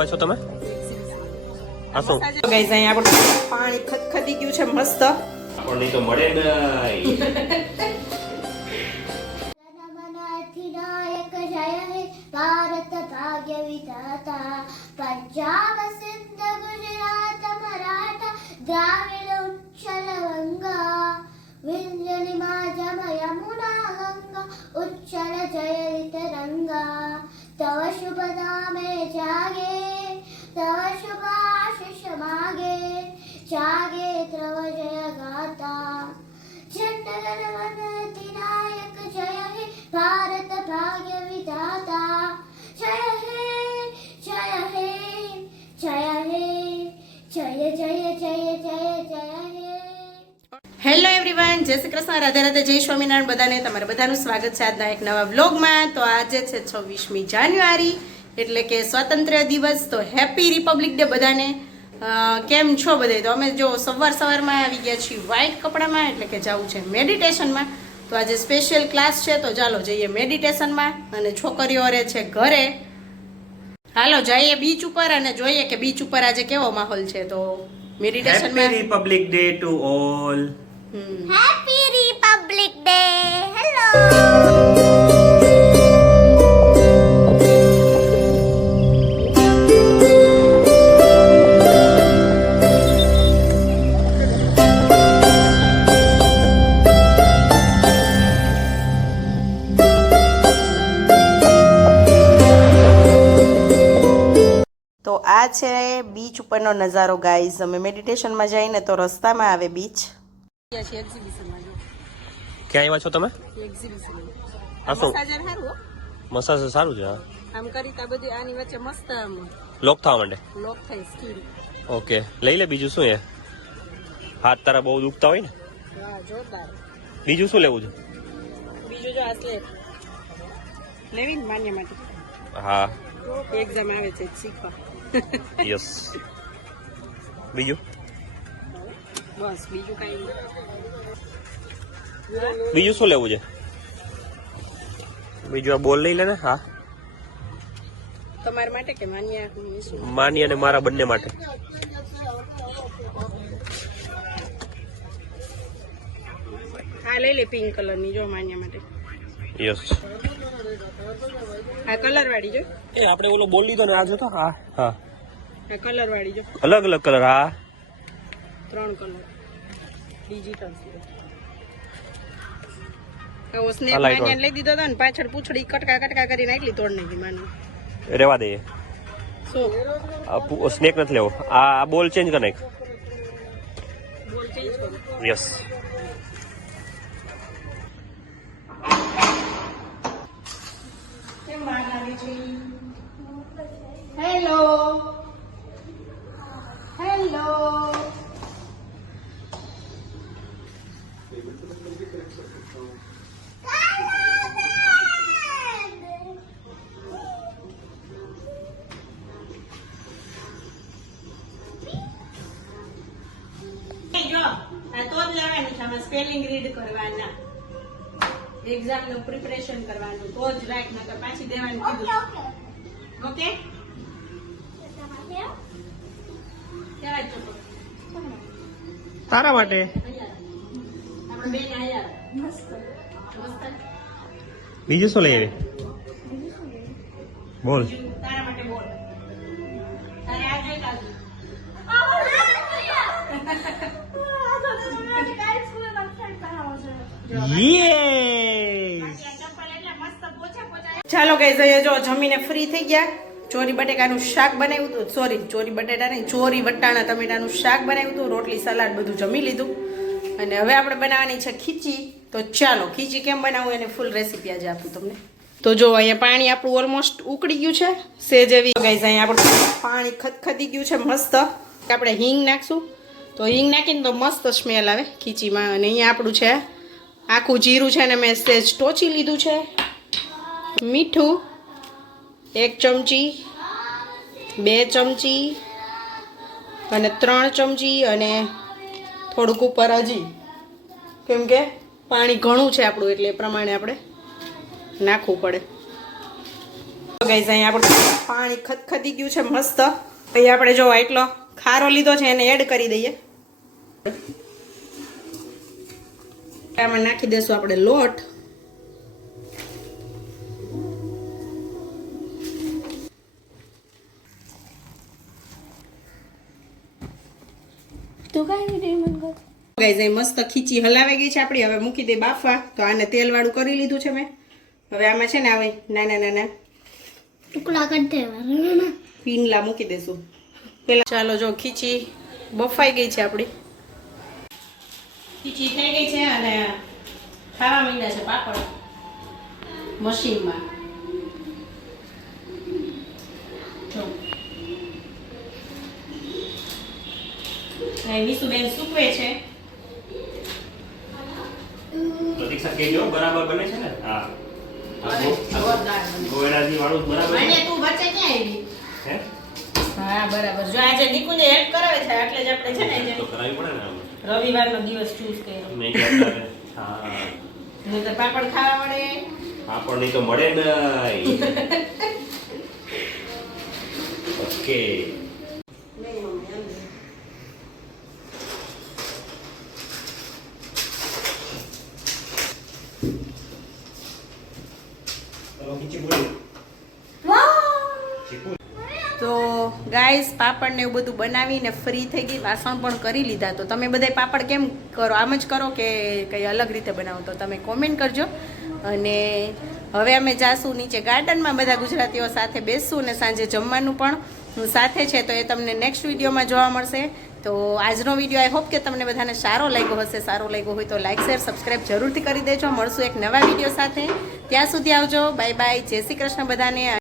આવ્યા છો તમે? આસો ગાઈસ અહીં આપણું પાણી ખદખદી ગયું છે મસ્ત. આપણને તો મળે નહીં. अधिनायक जय हे भारत भाग्य विधाता पंजाब सिंध गुजरात मराठा द्राविड़ उच्चल गंगा विंध्य हिमाचल यमुना गंगा उच्चल जय तरंगा तव शुभ नामे जागे तव शुभ आशीष मागे जागे तव जय गाता जनगण मन अधिनायक जय हे भारत भाग्य विधाता जय हे जय हे जय हे जय जय जय जय जय हे. હેલો એવરીવન, જય શ્રી કૃષ્ણ, રાધે રાધે, જય સ્વામિનારાયણ. બધાને તમારે બધાનું સ્વાગત છે આજના એક નવા વ્લોગમાં. તો આજે છે 26મી જાન્યુઆરી એટલે કે સ્વાતંત્ર્ય દિવસ. તો હેપી રિપબ્લિક ડે બધાને. કેમ છો બધે? તો અમે જો સવારમાં આવી ગયા છીએ વ્હાઈટ કપડામાં, એટલે કે જવું છે મેડિટેશનમાં. તો આજે સ્પેશિયલ ક્લાસ છે, તો ચાલો જઈએ મેડિટેશનમાં. અને છોકરીઓ રહે છે ઘરે. હાલો જઈએ બીચ ઉપર અને જોઈએ કે બીચ ઉપર આજે કેવો માહોલ છે. તો મેડિટેશનમાં happy Republic Day to all. Happy Republic Day. Hello. તો આ છે બીચ ઉપરનો નજારો ગાઈઝ. અમે મેડિટેશનમાં જઈને તો રસ્તામાં આવે બીચ. ક્યાં આવ્યા છો તમે? આસો મસાજ સારું છે. હા, આમ કરી તા બધી આની વચ્ચે મસ્ત આમ લોક થવા માંડે. લોક થઈ સ્કીન. ઓકે, લઈ લે. બીજું શું? હાથ તારા બહુ દુખતા હોય ને. વાહ જોરદાર. બીજું શું લેવું છે? બીજું જો આ સ્લેબ લેવી ને માન્ય માટે. હા, એક્ઝામ આવે છે શીખવા. યસ. બીજું બસ બીજું કઈ નહીં. બીજું શું લેવું છે? બીજું આ બોલ લઈ લે ને. હા, તમારા માટે કે માન્ય? માની અને મારા બંને માટે. આ લઈ લે પિંક કલરની, જો માન્ય માટે. યસ. આ કલર વાળી જો. એ આપણે ઓલો બોલ લીધો ને, આ જો તો. હા હા, આ કલર વાળી જો. અલગ અલગ કલર. હા, 3 કલર ડિજિટલ. ઓ સ્નેપ આ light માન્યાને લઈ દીધો હતો ને, પાછળ પૂંછડી કટકા કરીને આટલી તોડ નાખી માની. રેવા દઈએ. શું સ્નેક નથી લેવો. આ બોલ ચેન્જ કરી નાખ. બોલ ચેન્જ કરો. યસ. કેમ બહાર લાગે છે? Hello hello. જો આ તો જ લેવાની છે. આમાં સ્પેલિંગ રીડ કરવાના, એક્ઝામ નું પ્રિપરેશન કરવાનું, તો જ રાઈટ, નકર પાછી દેવાનું કીધું. ઓકે કેવાય તો તારા માટે. આપણે બેન આયા મસ્ત મસ્ત. બીજું શું લઈ આવી? બોલ. તારા માટે બોલ. તારે આ જોઈ કાઢી. ચાલો ગાઈઝ, અહીંયા જો જમીને ફ્રી થઈ ગયા. ચોરી બટેકાનું શાક બનાવ્યું હતું. ચોરી બટેટા નહીં, ચોરી વટાણા ટમેટાનું શાક બનાવ્યું હતું. રોટલી સલાડ બધું જમી લીધું. અને હવે આપણે બનાવવાની છે ખીચી. તો ચાલો ખીચી કેમ બનાવવું એની ફૂલ રેસીપી આજે આપું તમને. તો જો અહીંયા પાણી આપણું ઓલમોસ્ટ ઉકળી ગયું છે. સેજ એવી ગાઈઝ અહીંયા આપણું પાણી ખદખદી ગયું છે મસ્ત. આપણે હિંગ નાખશું. તો હિંગ નાખીને તો મસ્ત સ્મેલ આવે ખીચીમાં. અને અહીંયા આપણું છે આખું જીરું છે ને મેં સેજ ટોચી લીધું છે. મીઠું 1 ચમચી, 2 ચમચી અને 3 ચમચી અને થોડુંક ઉપર હજી, કેમ કે પાણી ઘણું છે આપણું એટલે એ પ્રમાણે આપણે નાખવું પડે. ગાઈસ અહીંયા આપણે પાણી ખદખદી ગયું છે મસ્ત. અહીંયા આપણે જો એટલો ખારો લીધો છે એને એડ કરી દઈએ. આમાં નાખી દેશું આપણે લોટ. તો કઈ નહીં મન કર. ગાઈસ અહીં મસ્ત ખીચી હલાવાઈ ગઈ છે આપણી. હવે મૂકી દે બાફવા. તો આને તેલ વાળું કરી લીધું છે મેં. હવે આમાં છે ને આવે નાના નાના ટુકડા કરી દેવાના. પીનલા મૂકી દેશું પેલા. ચાલો જો ખીચી બફાઈ ગઈ છે આપણી. ખીચી થઈ ગઈ છે અને ખાવા માંડ્યા છે પાપડ મશીનમાં. જો મીસુબેન સૂકવે છે. પ્રતીક્ષા કેજો બરાબર બને છે ને? હા જોરદાર બને. ગોળાજી વાળું બરાબર અને છે? તું વચ્ચે ક્યાં આવી? હે હા બરાબર. જો આજે નિકુંજે હેલ્પ કરાવે છે એટલે જ આપણે છે ને આજે તો કરાવી પડે ને આમ. રવિવારનો દિવસ ચૂઝ કર્યો. મેં કહેતા હા નહીં તો પાપડ ખાવા મળે. પાપડ નહીં તો મળે નહીં. ઓકે તો ગાઈસ પાપડ ને એવું બધું બનાવીને ફ્રી થઈ ગઈ. વાસણ પણ કરી લીધા. તો તમે બધા પાપડ કેમ કરો? આમ જ કરો કે કંઈ અલગ રીતે બનાવો? તો તમે કોમેન્ટ કરજો. અને હવે અમે જાશું નીચે ગાર્ડનમાં, બધા ગુજરાતીઓ સાથે બેસશું અને સાંજે જમવાનું પણ સાથે છે. તો એ તમને નેક્સ્ટ વિડીયોમાં જોવા મળશે. તો આજનો વિડીયો આઈ હોપ કે તમને બધાને સારો લાગ્યો હશે. સારો લાગ્યો હોય તો લાઈક શેર સબસ્ક્રાઈબ જરૂરથી કરી દેજો. મળશું એક નવા વિડીયો સાથે. ત્યાં સુધી આવજો. Bye bye. જય શ્રી કૃષ્ણ બધાને.